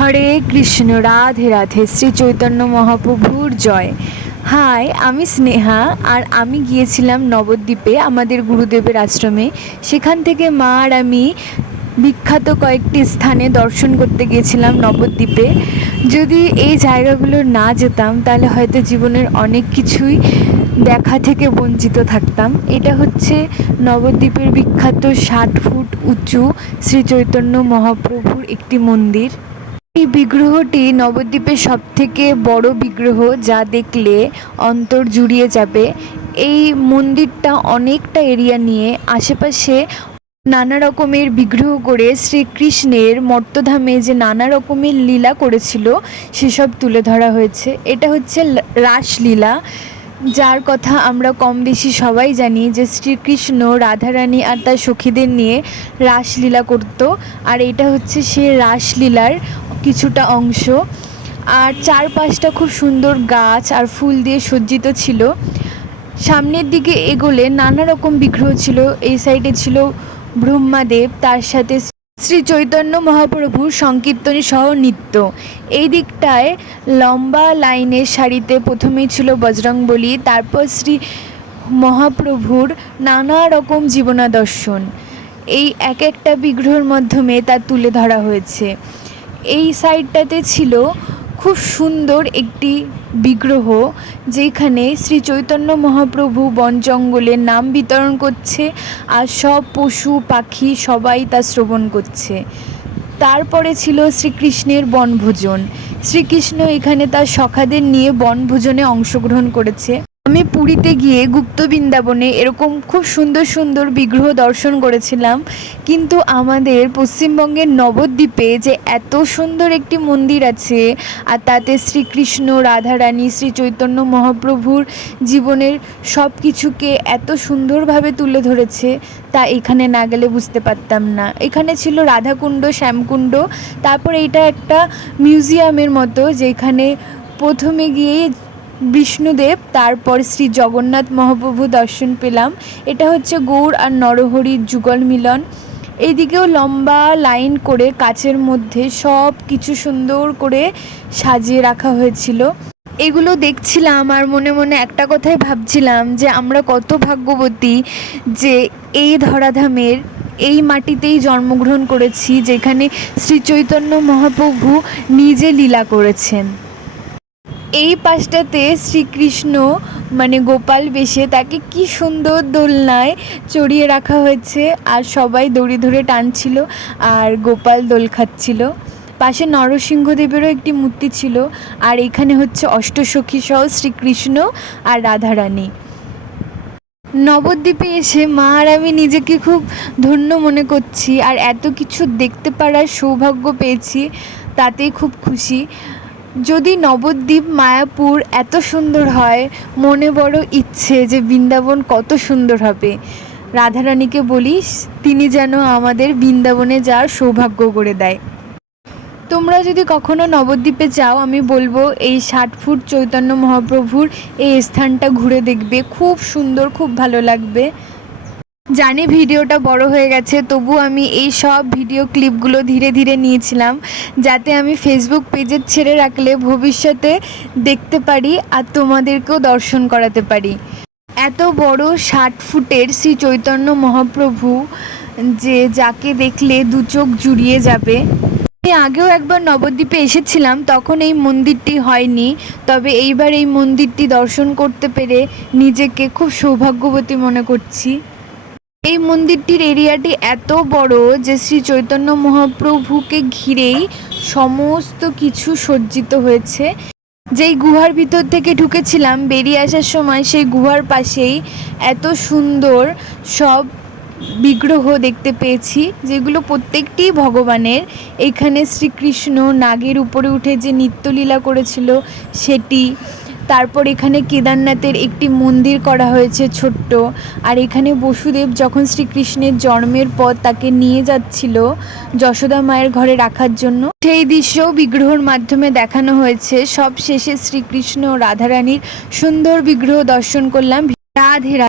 হরে কৃষ্ণ, রাধে রাধে, শ্রী চৈতন্য মহাপ্রভুর জয়। হাই, আমি স্নেহা, আর আমি গিয়েছিলাম নবদ্বীপে আমাদের গুরুদেবের আশ্রমে। সেখান থেকে মা আর আমি বিখ্যাত কয়েকটি স্থানে দর্শন করতে গিয়েছিলাম নবদ্বীপে। যদি এই জায়গাগুলো না যেতাম তাহলে হয়তো জীবনের অনেক কিছুই দেখা থেকে বঞ্চিত থাকতাম। এটা হচ্ছে নবদ্বীপের বিখ্যাত 60 ফুট উঁচু শ্রী চৈতন্য মহাপ্রভুর একটি মন্দির। এই বিগ্রহটি নবদ্বীপের সবথেকে বড় বিগ্রহ, যা দেখলে অন্তর জুড়িয়ে যাবে। এই মন্দিরটা অনেকটা এরিয়া নিয়ে আশেপাশে নানা রকমের বিগ্রহ করে শ্রীকৃষ্ণের মর্তধামে যে নানা রকমের লীলা করেছিল সেসব তুলে ধরা হয়েছে। এটা হচ্ছে রাসলীলা, যার কথা আমরা কম বেশি সবাই জানি, যে শ্রীকৃষ্ণ রাধারানী আর তার সখীদের নিয়ে রাসলীলা করত। আর এটা হচ্ছে সে রাসলীলার কিছুটা অংশ। আর চারপাশটা খুব সুন্দর গাছ আর ফুল দিয়ে সজ্জিত ছিল। সামনের দিকে এগোলে নানা রকম বিগ্রহ ছিল। এই সাইডে ছিল ব্রহ্মাদেব, তার সাথে শ্রী চৈতন্য মহাপ্রভুর সংকীর্তনী সহ নৃত্য। এই দিকটায় লম্বা লাইনের সারিতে প্রথমেই ছিল বজরংবলী, তারপর শ্রী মহাপ্রভুর নানা রকম জীবনাদর্শন এই এক একটা বিগ্রহের মাধ্যমে তা তুলে ধরা হয়েছে। এই সাইডটাতে ছিল খুব সুন্দর একটি বিগ্রহ, যেখানে শ্রী চৈতন্য মহাপ্রভু বন জঙ্গলে নাম বিতরণ করছে আর সব পশু পাখি সবাই তা শ্রবণ করছে। তারপরে ছিল শ্রীকৃষ্ণের বনভোজন। শ্রীকৃষ্ণ এখানে তার সখাদের নিয়ে বনভোজনে অংশগ্রহণ করেছে। আমি পুরীতে গিয়ে গুপ্ত বৃন্দাবনে এরকম খুব সুন্দর সুন্দর বিগ্রহ দর্শন করেছিলাম, কিন্তু আমাদের পশ্চিমবঙ্গের নবদ্বীপে যে এত সুন্দর একটি মন্দির আছে আর তাতে শ্রীকৃষ্ণ রাধারানী শ্রী চৈতন্য মহাপ্রভুর জীবনের সব কিছুকে এত সুন্দরভাবে তুলে ধরেছে, তা এখানে না গেলে বুঝতে পারতাম না। এখানে ছিল রাধাকুণ্ড, শ্যামকুণ্ড, তারপর এটা একটা মিউজিয়ামের মতো, যেখানে প্রথমে গিয়ে বিষ্ণুদেব, তারপর শ্রী জগন্নাথ মহাপ্রভু দর্শন পেলাম। এটা হচ্ছে গৌর আর নরহরির যুগল মিলন। এইদিকেও লম্বা লাইন করে কাচের মধ্যে সব কিছু সুন্দর করে সাজিয়ে রাখা হয়েছিল। এগুলো দেখছিলাম আর মনে মনে একটা কথাই ভাবছিলাম যে আমরা কত ভাগ্যবতী যে এই ধরাধামের এই মাটিতেই জন্মগ্রহণ করেছি, যেখানে শ্রী চৈতন্য মহাপ্রভু নিজে লীলা করেছেন। এই পাশটাতে শ্রীকৃষ্ণ মানে গোপাল বেশে তাকে কি সুন্দর দোলনায় চড়িয়ে রাখা হয়েছে, আর সবাই দড়ি ধরে টানছিল আর গোপাল দোল খাচ্ছিল। পাশে নরসিংহদেবেরও একটি মূর্তি ছিল। আর এখানে হচ্ছে অষ্টসখী সহ শ্রীকৃষ্ণ আর রাধারানী। নবদ্বীপে এসে মা আর আমি নিজেকে খুব ধন্য মনে করছি, আর এত কিছু দেখতে পারার সৌভাগ্য পেয়েছি, তাতেই খুব খুশি। যদি নবদ্বীপ মায়াপুর এত সুন্দর হয়, মনে বড় ইচ্ছে যে বৃন্দাবন কত সুন্দর হবে। রাধারানীকে বলিস তিনি যেন আমাদের বৃন্দাবনে যাওয়ার সৌভাগ্য করে দেয়। তোমরা যদি কখনো নবদ্বীপে যাও, আমি বলবো এই 60 ফুট চৈতন্য মহাপ্রভুর এই স্থানটা ঘুরে দেখবে, খুব সুন্দর, খুব ভালো লাগবে। জানি ভিডিওটা বড় হয়ে গেছে, তবু আমি এই সব ভিডিও ক্লিপগুলো ধীরে ধীরে নিয়েছিলাম, যাতে আমি ফেসবুক পেজে ছেড়ে রাখলে ভবিষ্যতে দেখতে পারি আর তোমাদেরকেও দর্শন করাতে পারি। এত বড় 60 ফুটের শ্রী চৈতন্য মহাপ্রভু, যে যাকে দেখলে দু চোখ জুড়িয়ে যাবে। আমি আগেও একবার নবদ্বীপে এসেছিলাম, তখন এই মন্দিরটি হয়নি, তবে এইবার এই মন্দিরটি দর্শন করতে পেরে নিজেকে খুব সৌভাগ্যবতী মনে করছি। এই মন্দিরটির এরিয়াটি এত বড় যে শ্রী চৈতন্য মহাপ্রভুকে ঘিরেই সমস্ত কিছু সজ্জিত হয়েছে। যেই গুহার ভিতর থেকে ঢুকেছিলাম, বেরিয়ে আসার সময় সেই গুহার পাশেই এত সুন্দর সব বিগ্রহ দেখতে পেয়েছি, যেগুলো প্রত্যেকটিই ভগবানের। এখানে শ্রীকৃষ্ণ নাগের উপরে উঠে যে নিত্যলীলা করেছিল সেটি, তারপর এখানে কেদারনাথের একটি মন্দির করা হয়েছে ছোট্ট, আর এখানে বসুদেব যখন শ্রীকৃষ্ণের জন্মের পর তাকে নিয়ে যাচ্ছিল যশোদা মায়ের ঘরে রাখার জন্য, সেই দৃশ্যও বিগ্রহের মাধ্যমে দেখানো হয়েছে। সব শেষে শ্রীকৃষ্ণ ও রাধারানীর সুন্দর বিগ্রহ দর্শন করলাম। রাধে রাধে।